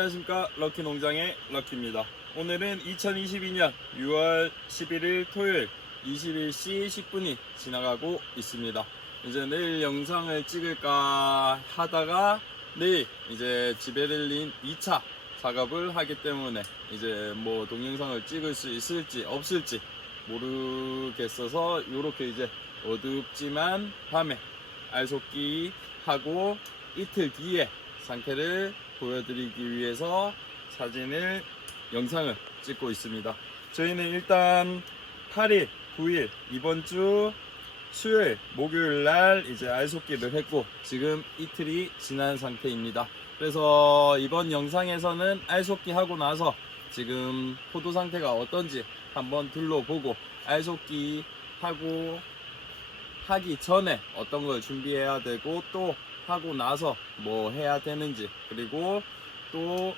안녕하십니까, 럭키농장의 럭키입니다. 오늘은 2022년 6월 11일 토요일 21시 10분이 지나가고 있습니다. 이제 내일 영상을 찍을까 하다가 내일 이제 지베를린 2차 작업을 하기 때문에 이제 뭐 동영상을 찍을 수 있을지 없을지 모르겠어서 요렇게 이제 어둡지만 밤에 알속기 하고 이틀 뒤에 상태를 보여드리기 위해서 영상을 찍고 있습니다. 저희는 일단 8일, 9일 이번 주 수요일, 목요일 날 이제 알속기를 했고 지금 이틀이 지난 상태입니다. 그래서 이번 영상에서는 알속기 하고 나서 지금 포도 상태가 어떤지 한번 둘러보고 알속기 하기 전에 어떤 걸 준비해야 되고 또 하고 나서 뭐 해야 되는지 그리고 또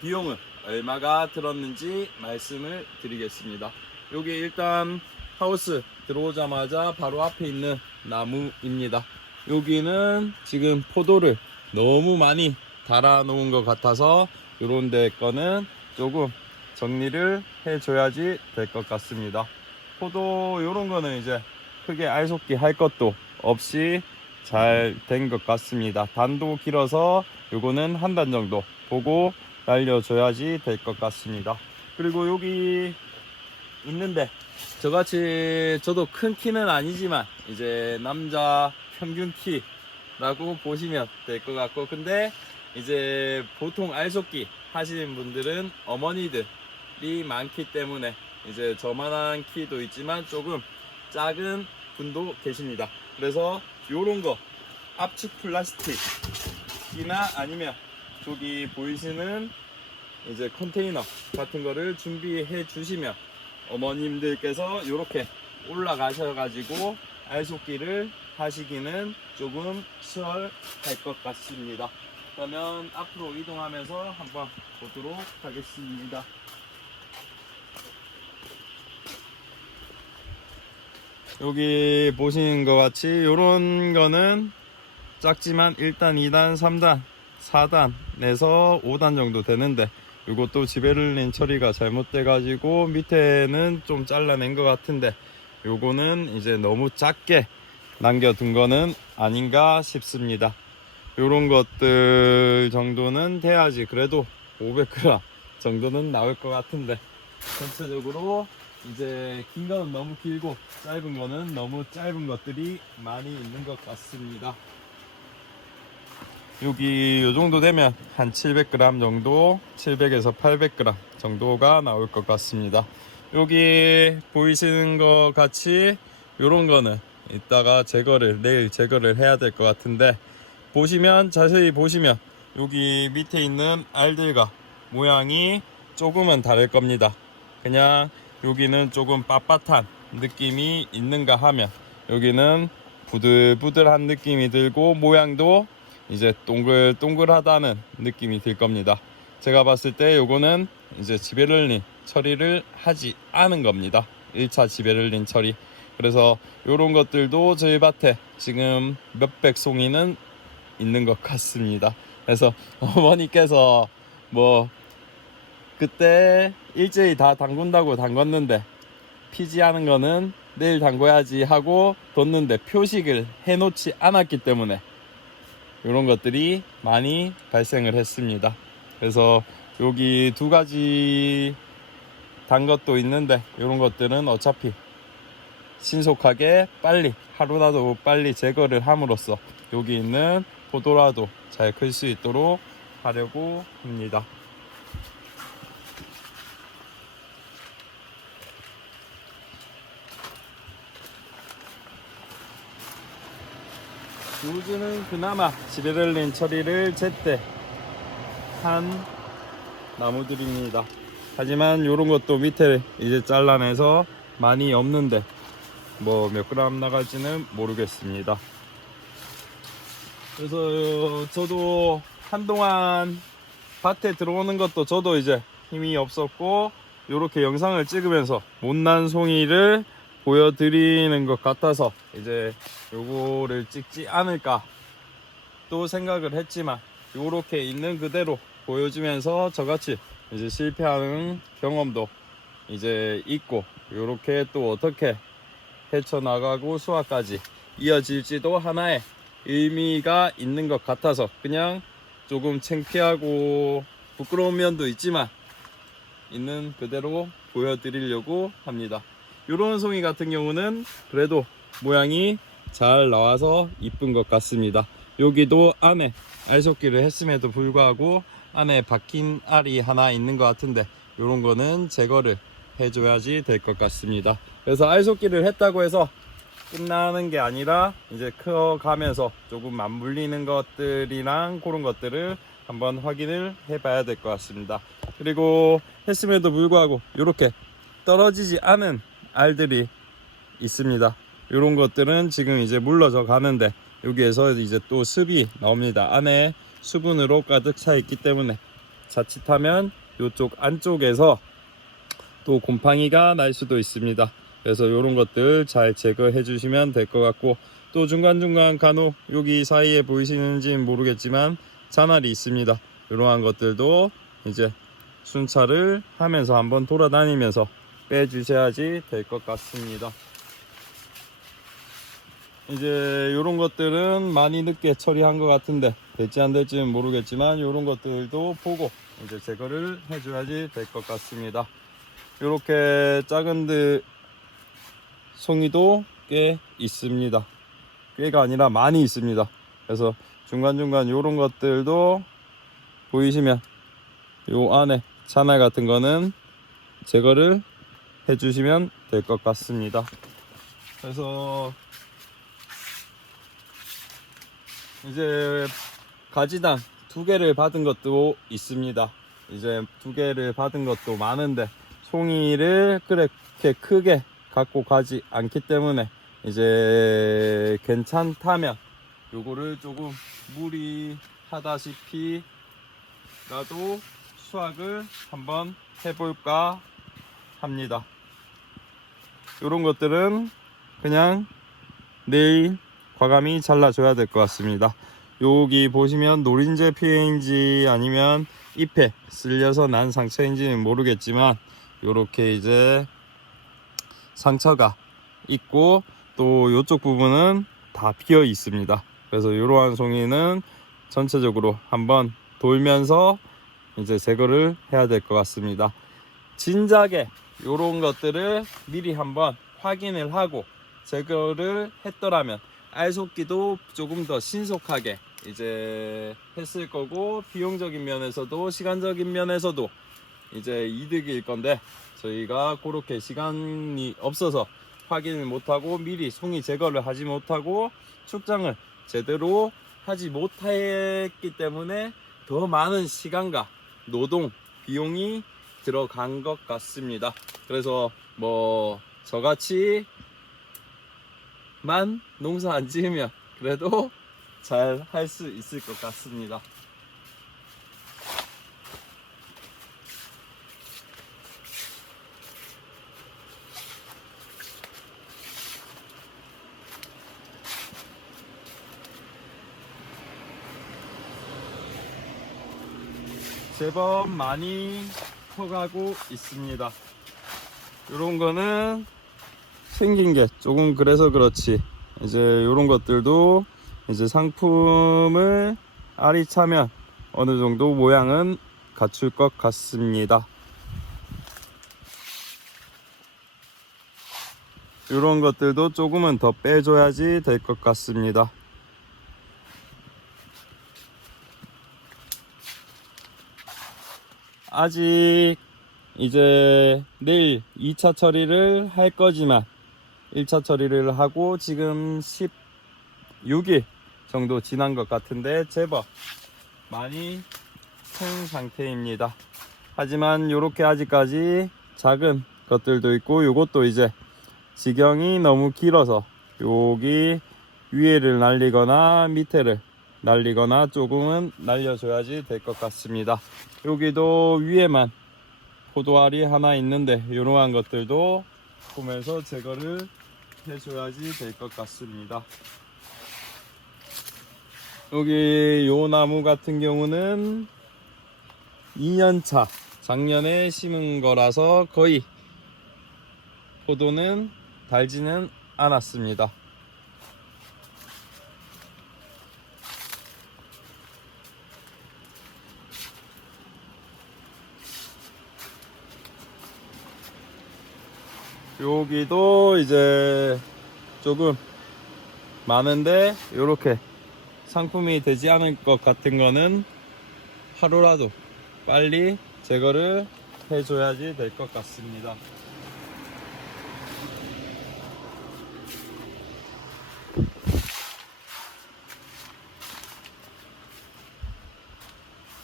비용은 얼마가 들었는지 말씀을 드리겠습니다. 여기 일단 하우스 들어오자마자 바로 앞에 있는 나무입니다. 여기는 지금 포도를 너무 많이 달아 놓은 것 같아서 요런 데 거는 조금 정리를 해줘야지 될 것 같습니다. 포도 요런 거는 이제 크게 알속기 할 것도 없이 잘 된 것 같습니다. 단도 길어서 요거는 한 단 정도 보고 날려줘야지 될 것 같습니다. 그리고 여기 있는데 저같이 저도 큰 키는 아니지만 이제 남자 평균 키라고 보시면 될 것 같고, 근데 이제 보통 알속기 하시는 분들은 어머니들이 많기 때문에 이제 저만한 키도 있지만 조금 작은 분도 계십니다. 그래서 요런 거 압축 플라스틱이나 아니면 저기 보이시는 이제 컨테이너 같은 거를 준비해 주시면 어머님들께서 요렇게 올라가셔 가지고 알속기를 하시기는 조금 수월할 것 같습니다. 그러면 앞으로 이동하면서 한번 보도록 하겠습니다. 여기 보시는 것 같이 요런 거는 작지만 1단, 2단, 3단, 4단에서 5단 정도 되는데 이것도 지베를린 처리가 잘못돼 가지고 밑에는 좀 잘라낸 것 같은데 요거는 이제 너무 작게 남겨둔 거는 아닌가 싶습니다. 요런 것들 정도는 돼야지 그래도 500g 정도는 나올 것 같은데 전체적으로 이제 긴 거는 너무 길고 짧은 거는 너무 짧은 것들이 많이 있는 것 같습니다. 여기 요 정도 되면 한 700g 정도, 700에서 800g 정도가 나올 것 같습니다. 여기 보이시는 것 같이 요런 거는 이따가 내일 제거를 해야 될 것 같은데, 자세히 보시면 여기 밑에 있는 알들과 모양이 조금은 다를 겁니다. 그냥 여기는 조금 빳빳한 느낌이 있는가 하면 여기는 부들부들한 느낌이 들고 모양도 이제 동글동글하다는 느낌이 들 겁니다. 제가 봤을 때 요거는 이제 지베를린 처리를 하지 않은 겁니다. 1차 지베를린 처리. 그래서 요런 것들도 저희 밭에 지금 몇백 송이는 있는 것 같습니다. 그래서 어머니께서 뭐 그때 일제히 다 담근다고 담궜는데 피지 않은 거는 내일 담궈야지 하고 뒀는데 표식을 해놓지 않았기 때문에 이런 것들이 많이 발생을 했습니다. 그래서 여기 두 가지 단 것도 있는데 이런 것들은 어차피 신속하게 빨리 하루라도 빨리 제거를 함으로써 여기 있는 포도라도 잘 클 수 있도록 하려고 합니다. 요즈는 그나마 지베를린 처리를 제때 한 나무들입니다. 하지만 요런 것도 밑에 이제 잘라내서 많이 없는데 뭐 몇 그램 나갈지는 모르겠습니다. 그래서 저도 한동안 밭에 들어오는 것도 저도 이제 힘이 없었고 요렇게 영상을 찍으면서 못난 송이를 보여드리는 것 같아서 이제 요거를 찍지 않을까 또 생각을 했지만 요렇게 있는 그대로 보여주면서 저같이 이제 실패하는 경험도 이제 있고, 요렇게 또 어떻게 헤쳐나가고 수확까지 이어질지도 하나의 의미가 있는 것 같아서 그냥 조금 창피하고 부끄러운 면도 있지만 있는 그대로 보여드리려고 합니다. 요런 송이 같은 경우는 그래도 모양이 잘 나와서 이쁜 것 같습니다. 여기도 안에 알속기를 했음에도 불구하고 안에 박힌 알이 하나 있는 것 같은데, 요런 거는 제거를 해줘야지 될 것 같습니다. 그래서 알속기를 했다고 해서 끝나는 게 아니라 이제 커가면서 조금 맞물리는 것들이랑 그런 것들을 한번 확인을 해 봐야 될 것 같습니다. 그리고 했음에도 불구하고 이렇게 떨어지지 않은 알들이 있습니다. 이런 것들은 지금 이제 물러져 가는데, 여기에서 이제 또 습이 나옵니다. 안에 수분으로 가득 차 있기 때문에 자칫하면 이쪽 안쪽에서 또 곰팡이가 날 수도 있습니다. 그래서 이런 것들 잘 제거해 주시면 될 것 같고, 또 중간중간 간혹 여기 사이에 보이시는지는 모르겠지만 잔알이 있습니다. 이러한 것들도 이제 순찰을 하면서 한번 돌아다니면서 빼주셔야지 될 것 같습니다. 이제 이런 것들은 많이 늦게 처리한 것 같은데 될지 안 될지는 모르겠지만 이런 것들도 보고 이제 제거를 해줘야지 될 것 같습니다. 이렇게 작은 송이도 꽤 있습니다. 꽤가 아니라 많이 있습니다. 그래서 중간중간 이런 것들도 보이시면 요 안에 잔알 같은 거는 제거를 해주시면 될 것 같습니다. 그래서 이제 가지당 2개를 받은 것도 있습니다. 이제 2개를 받은 것도 많은데 송이를 그렇게 크게 갖고 가지 않기 때문에 이제 괜찮다면 요거를 조금 무리하다시피 라도 수확을 한번 해볼까 합니다. 요런 것들은 그냥 내일 과감히 잘라줘야 될 것 같습니다. 여기 보시면 노린재 피해인지 아니면 잎에 쓸려서 난 상처인지는 모르겠지만 요렇게 이제 상처가 있고, 또 이쪽 부분은 다 비어 있습니다. 그래서 이러한 송이는 전체적으로 한번 돌면서 이제 제거를 해야 될 것 같습니다. 진작에 이런 것들을 미리 한번 확인을 하고 제거를 했더라면 알속기도 조금 더 신속하게 이제 했을 거고, 비용적인 면에서도 시간적인 면에서도 이제 이득일 건데, 저희가 그렇게 시간이 없어서 확인을 못하고 미리 송이 제거를 하지 못하고 출장을 제대로 하지 못했기 때문에 더 많은 시간과 노동 비용이 들어간 것 같습니다. 그래서 뭐 저같이만 농사 안 지으면 그래도 잘 할 수 있을 것 같습니다. 제법 많이 커가고 있습니다. 이런 거는 생긴 게 조금 그래서 그렇지, 이제 이런 것들도 이제 상품을 알이 차면 어느 정도 모양은 갖출 것 같습니다. 이런 것들도 조금은 더 빼줘야지 될 것 같습니다. 아직 이제 내일 2차 처리를 할 거지만 1차 처리를 하고 지금 16일 정도 지난 것 같은데 제법 많이 큰 상태입니다. 하지만 이렇게 아직까지 작은 것들도 있고, 요것도 이제 지경이 너무 길어서 여기 위에를 날리거나 밑에를 날리거나 조금은 날려줘야지 될 것 같습니다. 여기도 위에만 포도알이 하나 있는데 이러한 것들도 보면서 제거를 해줘야지 될 것 같습니다. 여기 요 나무 같은 경우는 2년차 작년에 심은 거라서 거의 포도는 달지는 않았습니다. 여기도 이제 조금 많은데 이렇게 상품이 되지 않을 것 같은 거는 하루라도 빨리 제거를 해줘야지 될 것 같습니다.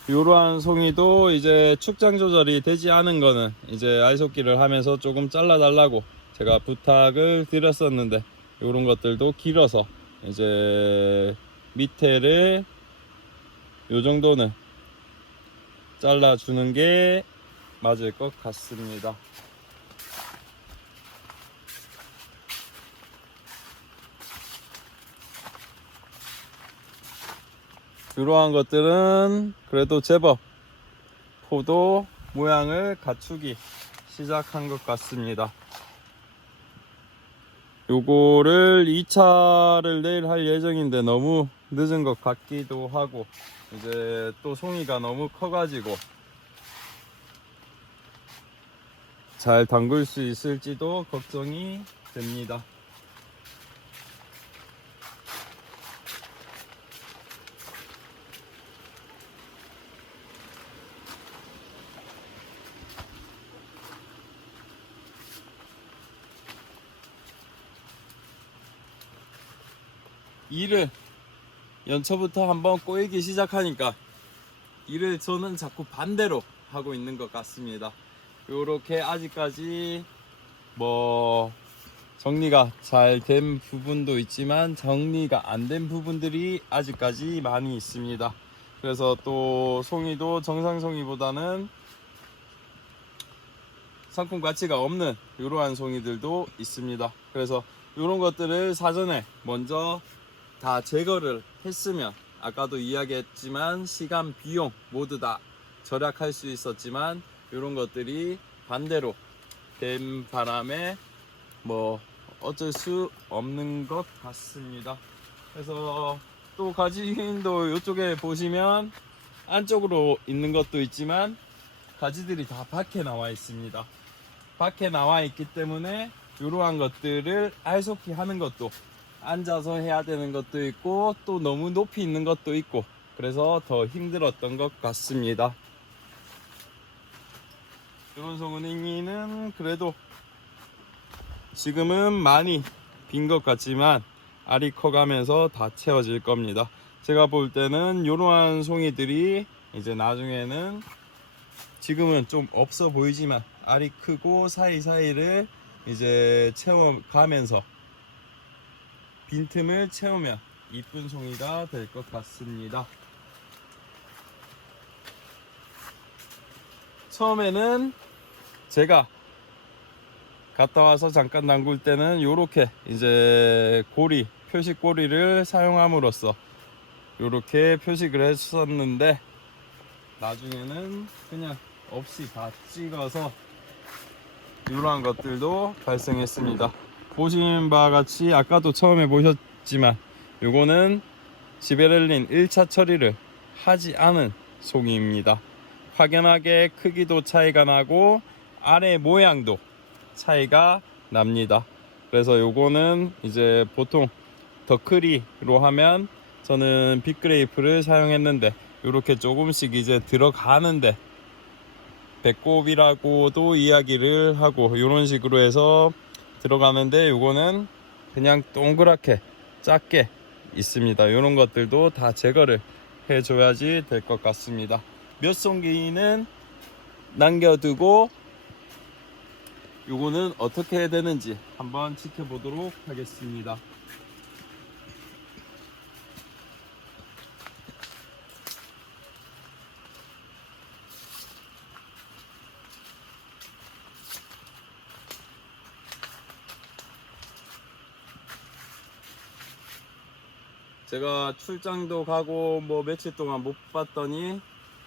이러한 송이도 이제 축장 조절이 되지 않은 거는 이제 알속기를 하면서 조금 잘라 달라고 제가 부탁을 드렸었는데, 이런 것들도 길어서 이제 밑에를 요 정도는 잘라 주는 게 맞을 것 같습니다. 이러한 것들은 그래도 제법 포도 모양을 갖추기 시작한 것 같습니다. 요거를 2차를 내일 할 예정인데 너무 늦은 것 같기도 하고, 이제 또 송이가 너무 커가지고 잘 담글 수 있을지도 걱정이 됩니다. 일을 연초부터 한번 꼬이기 시작하니까 일을 저는 자꾸 반대로 하고 있는 것 같습니다. 요렇게 아직까지 뭐 정리가 잘 된 부분도 있지만 정리가 안 된 부분들이 아직까지 많이 있습니다. 그래서 또 송이도 정상 송이보다는 상품 가치가 없는 이러한 송이들도 있습니다. 그래서 이런 것들을 사전에 먼저 다 제거를 했으면, 아까도 이야기했지만 시간, 비용 모두 다 절약할 수 있었지만 이런 것들이 반대로 된 바람에 뭐 어쩔 수 없는 것 같습니다. 그래서 또 가지도 이쪽에 보시면 안쪽으로 있는 것도 있지만 가지들이 다 밖에 나와 있습니다. 밖에 나와 있기 때문에 이러한 것들을 알속기 하는 것도 앉아서 해야 되는 것도 있고 또 너무 높이 있는 것도 있고, 그래서 더 힘들었던 것 같습니다. 이런 송은이는 그래도 지금은 많이 빈 것 같지만 알이 커가면서 다 채워질 겁니다. 제가 볼 때는 이러한 송이들이 이제 나중에는, 지금은 좀 없어 보이지만 알이 크고 사이사이를 이제 채워가면서 빈틈을 채우면 이쁜 송이가 될 것 같습니다. 처음에는 제가 갔다 와서 잠깐 담글 때는 요렇게 이제 고리, 표식 고리를 사용함으로써 요렇게 표식을 했었는데, 나중에는 그냥 없이 다 찍어서 이러한 것들도 발생했습니다. 보시는 바와 같이 아까도 처음에 보셨지만 요거는 지베렐린 1차 처리를 하지 않은 송이입니다. 확연하게 크기도 차이가 나고 아래 모양도 차이가 납니다. 그래서 요거는 이제 보통 더크리로 하면 저는 빅그레이프를 사용했는데 요렇게 조금씩 이제 들어가는데 배꼽이라고도 이야기를 하고 이런 식으로 해서 들어가는데, 요거는 그냥 동그랗게 작게 있습니다. 이런 것들도 다 제거를 해줘야지 될 것 같습니다. 몇 송기는 남겨두고 요거는 어떻게 해야 되는지 한번 지켜보도록 하겠습니다. 제가 출장도 가고 뭐 며칠 동안 못 봤더니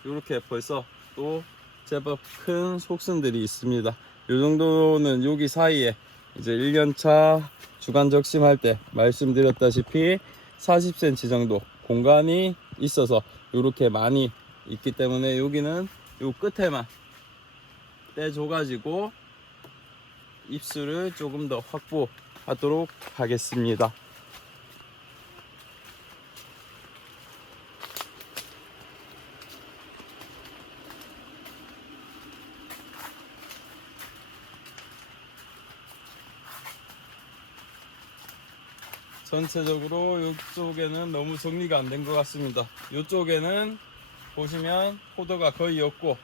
이렇게 벌써 또 제법 큰 속순들이 있습니다. 요 정도는 여기 사이에 이제 1년차 주간 적심할 때 말씀드렸다시피 40cm 정도 공간이 있어서 이렇게 많이 있기 때문에 여기는 요 끝에만 떼줘 가지고 입수를 조금 더 확보하도록 하겠습니다. 전체적으로 이쪽에는 너무 정리가 안 된 것 같습니다. 이쪽에는 보시면 포도가 거의 없고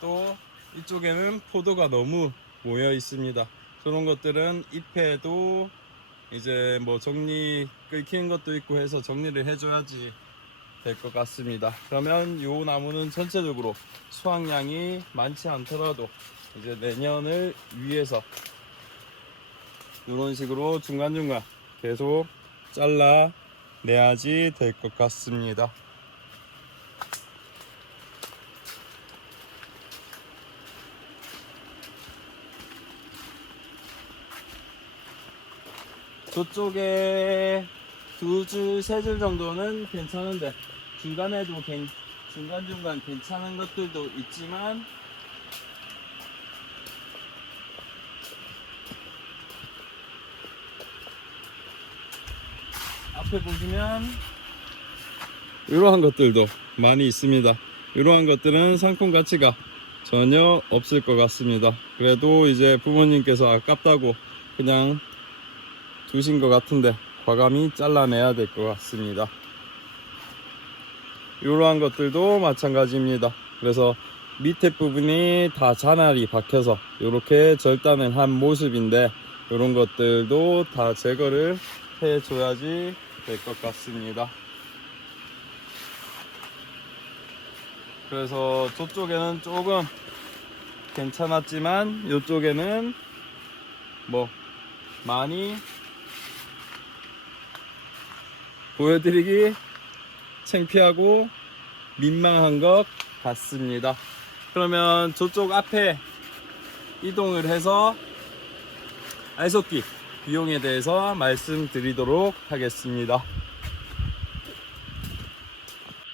또 이쪽에는 포도가 너무 모여 있습니다. 그런 것들은 잎에도 이제 뭐 정리 끓이는 것도 있고 해서 정리를 해줘야지 될 것 같습니다. 그러면 이 나무는 전체적으로 수확량이 많지 않더라도 이제 내년을 위해서 이런 식으로 중간중간 계속 잘라 내야지 될 것 같습니다. 저쪽에 2줄, 3줄 정도는 괜찮은데 중간에도 중간중간 괜찮은 것들도 있지만 앞에 보시면 이러한 것들도 많이 있습니다. 이러한 것들은 상품 가치가 전혀 없을 것 같습니다. 그래도 이제 부모님께서 아깝다고 그냥 두신 것 같은데 과감히 잘라내야 될 것 같습니다. 이러한 것들도 마찬가지입니다. 그래서 밑에 부분이 다 잔알이 박혀서 이렇게 절단을 한 모습인데 이런 것들도 다 제거를 해줘야지 될 것 같습니다. 그래서 저쪽에는 조금 괜찮았지만 이쪽에는 뭐 많이 보여드리기 창피하고 민망한 것 같습니다. 그러면 저쪽 앞에 이동을 해서 알속기 비용에 대해서 말씀드리도록 하겠습니다.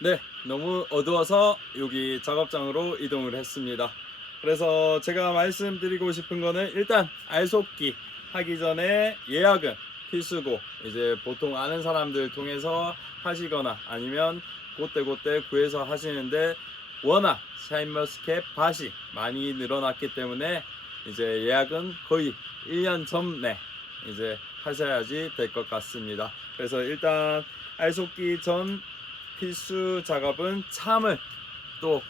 네, 너무 어두워서 여기 작업장으로 이동을 했습니다. 그래서 제가 말씀드리고 싶은 거는 일단 알속기 하기 전에 예약은 필수고 이제 보통 아는 사람들 통해서 하시거나 아니면 그때그때 구해서 하시는데 워낙 샤인머스켓 밭이 많이 늘어났기 때문에 이제 예약은 거의 1년 전에 이제 하셔야지 될 것 같습니다. 그래서 일단 알속기 전 필수 작업은 참을 또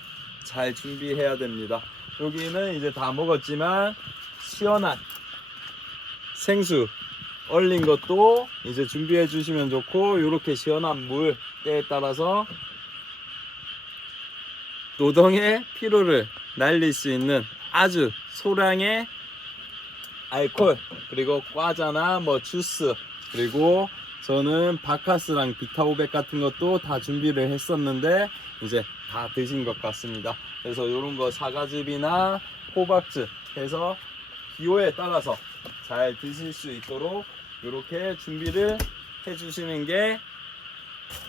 잘 준비해야 됩니다. 여기는 이제 다 먹었지만 시원한 생수 얼린 것도 이제 준비해 주시면 좋고 이렇게 시원한 물 때에 따라서 노동의 피로를 날릴 수 있는 아주 소량의 알코올 그리고 과자나 뭐 주스 그리고 저는 바카스랑 비타500 같은 것도 다 준비를 했었는데 이제 다 드신 것 같습니다. 그래서 이런 거 사과즙이나 호박즙 해서 기호에 따라서 잘 드실 수 있도록 이렇게 준비를 해 주시는 게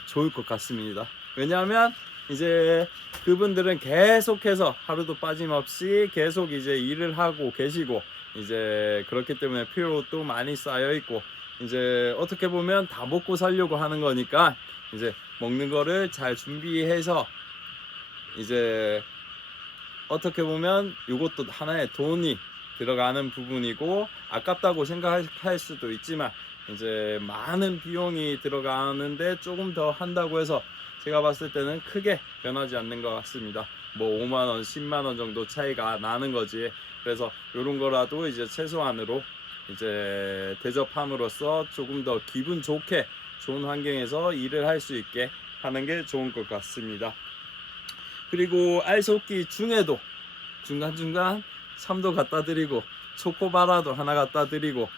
좋을 것 같습니다. 왜냐하면 이제 그분들은 계속해서 하루도 빠짐없이 계속 이제 일을 하고 계시고 이제 그렇기 때문에 피로도 많이 쌓여 있고 이제 어떻게 보면 다 먹고 살려고 하는 거니까 이제 먹는 거를 잘 준비해서 이제 어떻게 보면 이것도 하나의 돈이 들어가는 부분이고 아깝다고 생각할 수도 있지만 이제 많은 비용이 들어가는데 조금 더 한다고 해서 제가 봤을 때는 크게 변하지 않는 것 같습니다. 뭐 5만원, 10만원 정도 차이가 나는 거지. 그래서 이런 거라도 이제 최소한으로 이제 대접함으로써 조금 더 기분 좋게 좋은 환경에서 일을 할 수 있게 하는 게 좋은 것 같습니다. 그리고 알속기 중에도 중간중간 참도 갖다 드리고 초코바라도 하나 갖다 드리고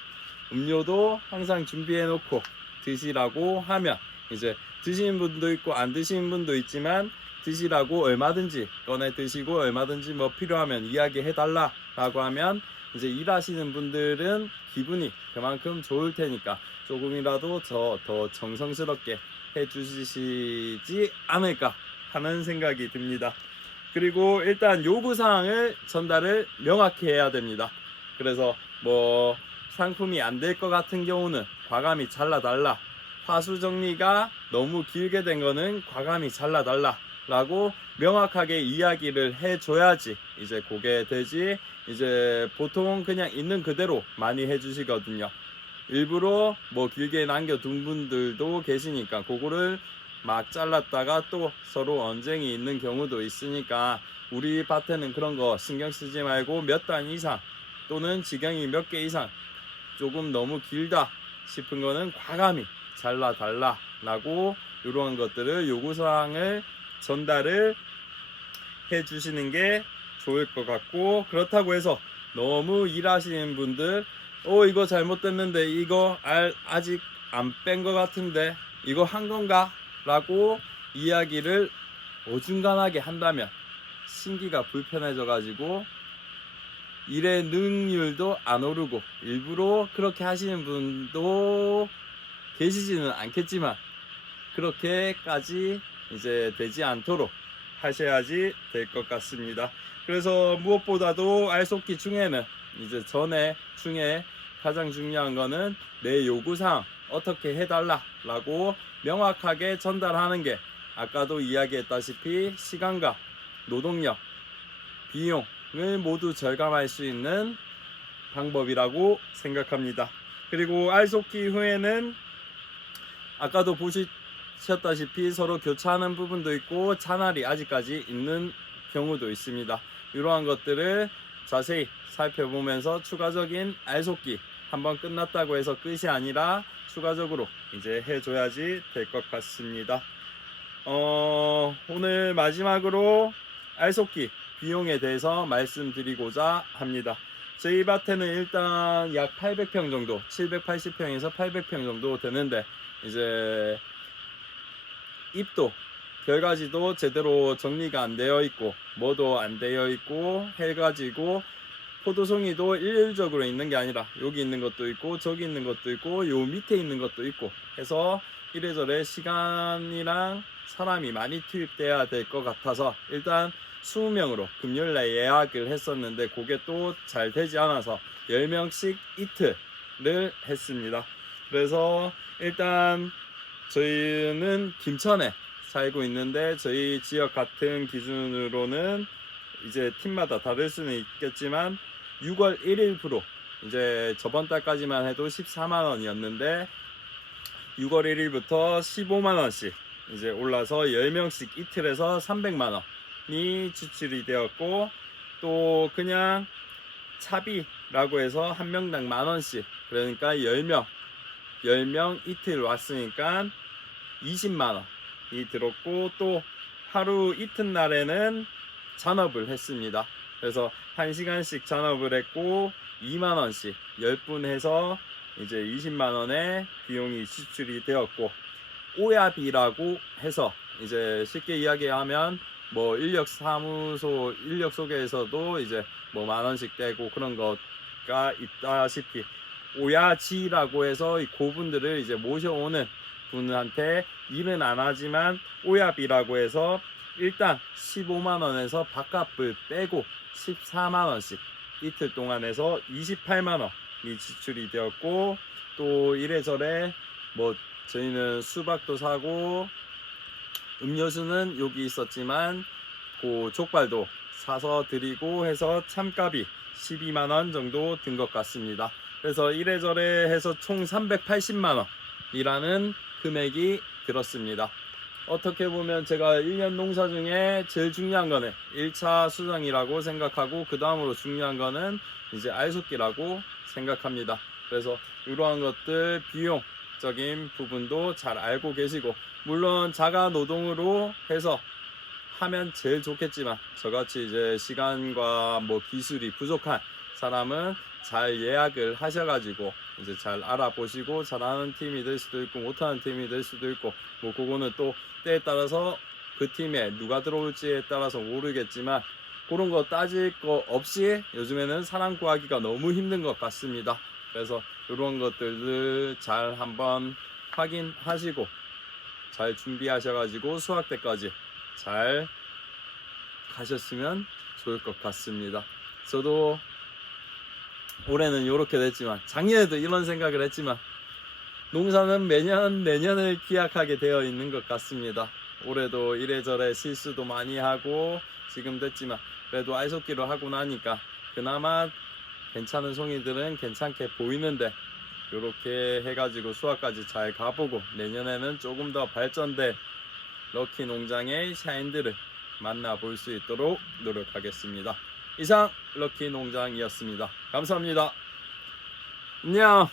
음료도 항상 준비해 놓고 드시라고 하면 이제 드시는 분도 있고 안 드시는 분도 있지만 드시라고 얼마든지 꺼내 드시고 얼마든지 뭐 필요하면 이야기해 달라 라고 하면 이제 일하시는 분들은 기분이 그만큼 좋을 테니까 조금이라도 더 정성스럽게 해 주시지 않을까 하는 생각이 듭니다. 그리고 일단 요구사항을 전달을 명확히 해야 됩니다. 그래서 뭐 상품이 안 될 것 같은 경우는 과감히 잘라달라, 화수 정리가 너무 길게 된 거는 과감히 잘라달라 라고 명확하게 이야기를 해줘야지 이제 그게 되지. 이제 보통 그냥 있는 그대로 많이 해주시거든요. 일부러 뭐 길게 남겨둔 분들도 계시니까 그거를 막 잘랐다가 또 서로 언쟁이 있는 경우도 있으니까 우리 밭에는 그런 거 신경 쓰지 말고 몇 단 이상 또는 지경이 몇 개 이상 조금 너무 길다 싶은 거는 과감히 잘라달라 라고 이러한 것들을 요구사항을 전달을 해 주시는 게 좋을 것 같고, 그렇다고 해서 너무 일하시는 분들 이거 잘못됐는데 이거 아직 안 뺀 것 같은데 이거 한 건가? 라고 이야기를 어중간하게 한다면 신기가 불편해져 가지고 일의 능률도 안 오르고 일부러 그렇게 하시는 분도 계시지는 않겠지만 그렇게까지 이제 되지 않도록 하셔야지 될 것 같습니다. 그래서 무엇보다도 알속기 중에는 이제 중에 가장 중요한 거는 내 요구사항 어떻게 해달라 라고 명확하게 전달하는 게 아까도 이야기했다시피 시간과 노동력, 비용을 모두 절감할 수 있는 방법이라고 생각합니다. 그리고 알속기 후에는 아까도 보셨다시피 서로 교차하는 부분도 있고 차날이 아직까지 있는 경우도 있습니다. 이러한 것들을 자세히 살펴보면서 추가적인 알속기 한번 끝났다고 해서 끝이 아니라 추가적으로 이제 해줘야지 될 것 같습니다. 오늘 마지막으로 알속기 비용에 대해서 말씀드리고자 합니다. 저희 밭에는 일단 약 800평 정도, 780평에서 800평 정도 되는데 이제 잎도 결가지도 제대로 정리가 안 되어 있고 뭐도 안 되어 있고 해가지고 포도송이도 일률적으로 있는 게 아니라 여기 있는 것도 있고 저기 있는 것도 있고 요 밑에 있는 것도 있고 해서 이래저래 시간이랑 사람이 많이 투입돼야 될 것 같아서 일단 20명으로 금요일날 예약을 했었는데 그게 또 잘 되지 않아서 10명씩 이틀을 했습니다. 그래서 일단 저희는 김천에 살고 있는데 저희 지역 같은 기준으로는 이제 팀마다 다를 수는 있겠지만 6월 1일부로 이제 저번 달까지만 해도 14만원이었는데 6월 1일부터 15만원씩 이제 올라서 10명씩 이틀에서 300만원이 지출이 되었고, 또 그냥 차비라고 해서 한 명당 만원씩, 그러니까 10명 이틀 왔으니까 20만원이 들었고, 또 하루 이튿날에는 잔업을 했습니다. 그래서 1시간씩 잔업을 했고 2만원씩 10분 해서 이제 20만원의 비용이 지출이 되었고, 오야비라고 해서 이제 쉽게 이야기하면 뭐 인력 소개에서도 이제 뭐 만원씩 떼고 그런 거가 있다시피 오야지라고 해서 그분들을 이제 모셔오는 분한테 일은 안 하지만 오야비라고 해서 일단 15만원에서 밥값을 빼고 14만원씩 이틀 동안 해서 28만원이 지출이 되었고, 또 이래저래 뭐 저희는 수박도 사고 음료수는 여기 있었지만 그 족발도 사서 드리고 해서 참값이 12만원 정도 든 것 같습니다. 그래서 이래저래 해서 총 380만원이라는 금액이 들었습니다. 어떻게 보면 제가 1년 농사 중에 제일 중요한 거는 1차 수정이라고 생각하고 그 다음으로 중요한 거는 이제 알속기라고 생각합니다. 그래서 이러한 것들 비용적인 부분도 잘 알고 계시고, 물론 자가 노동으로 해서 하면 제일 좋겠지만 저같이 이제 시간과 뭐 기술이 부족한 사람은 잘 예약을 하셔가지고 이제 잘 알아보시고 잘하는 팀이 될 수도 있고 못하는 팀이 될 수도 있고 뭐 그거는 또 때에 따라서 그 팀에 누가 들어올지에 따라서 모르겠지만 그런 거 따질 거 없이 요즘에는 사람 구하기가 너무 힘든 것 같습니다. 그래서 이런 것들을 잘 한번 확인하시고 잘 준비하셔가지고 수학 때까지 잘 가셨으면 좋을 것 같습니다. 저도 올해는 이렇게 됐지만 작년에도 이런 생각을 했지만 농사는 매년 내년을 기약하게 되어 있는 것 같습니다. 올해도 이래저래 실수도 많이 하고 지금 됐지만 그래도 아이소끼로 하고 나니까 그나마 괜찮은 송이들은 괜찮게 보이는데 이렇게 해가지고 수확까지 잘 가보고 내년에는 조금 더 발전된 럭키 농장의 샤인들을 만나볼 수 있도록 노력하겠습니다. 이상 럭키 농장이었습니다. 감사합니다. 안녕.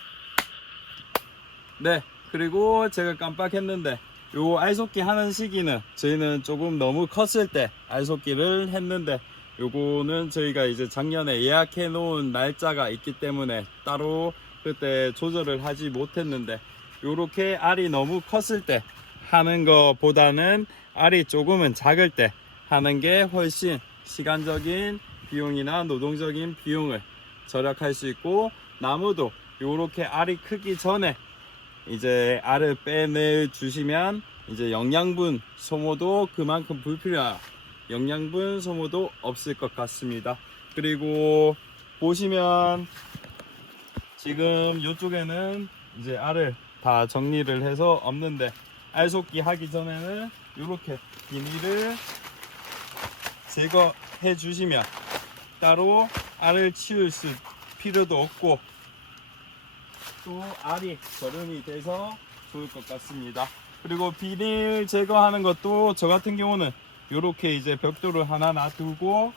네, 그리고 제가 깜빡했는데 요 알속기 하는 시기는 저희는 조금 너무 컸을 때 알속기를 했는데 요거는 저희가 이제 작년에 예약해 놓은 날짜가 있기 때문에 따로 그때 조절을 하지 못했는데 요렇게 알이 너무 컸을 때 하는 것보다는 알이 조금은 작을 때 하는 게 훨씬 시간적인 비용이나 노동적인 비용을 절약할 수 있고 나무도 요렇게 알이 크기 전에 이제 알을 빼내 주시면 이제 영양분 소모도 그만큼 불필요한 영양분 소모도 없을 것 같습니다. 그리고 보시면 지금 이쪽에는 이제 알을 다 정리를 해서 없는데 알속기 하기 전에는 이렇게 비닐을 제거해 주시면 따로 알을 치울 필요도 없고 또 알이 거름이 돼서 좋을 것 같습니다. 그리고 비닐 제거하는 것도 저 같은 경우는 이렇게 이제 벽돌을 하나 놔두고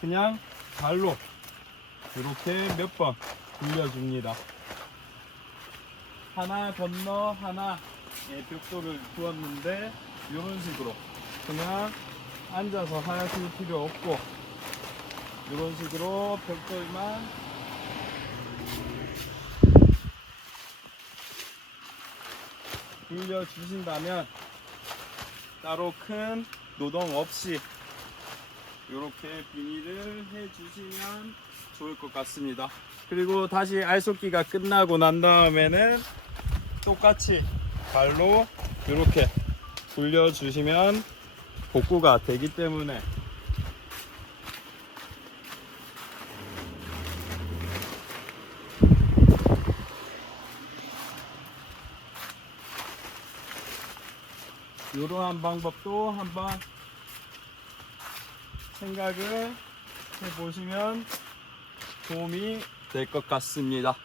그냥 발로 이렇게 몇 번 굴려줍니다. 하나 건너 하나에 벽돌을 두었는데 이런 식으로 그냥 앉아서 하실 필요 없고 이런 식으로 벽돌만 굴려 주신다면 따로 큰 노동 없이 이렇게 비닐을 해 주시면 좋을 것 같습니다. 그리고 다시 알속기가 끝나고 난 다음에는 똑같이 발로 이렇게 굴려 주시면 복구가 되기 때문에 이러한 방법도 한번 생각을 해보시면 도움이 될 것 같습니다.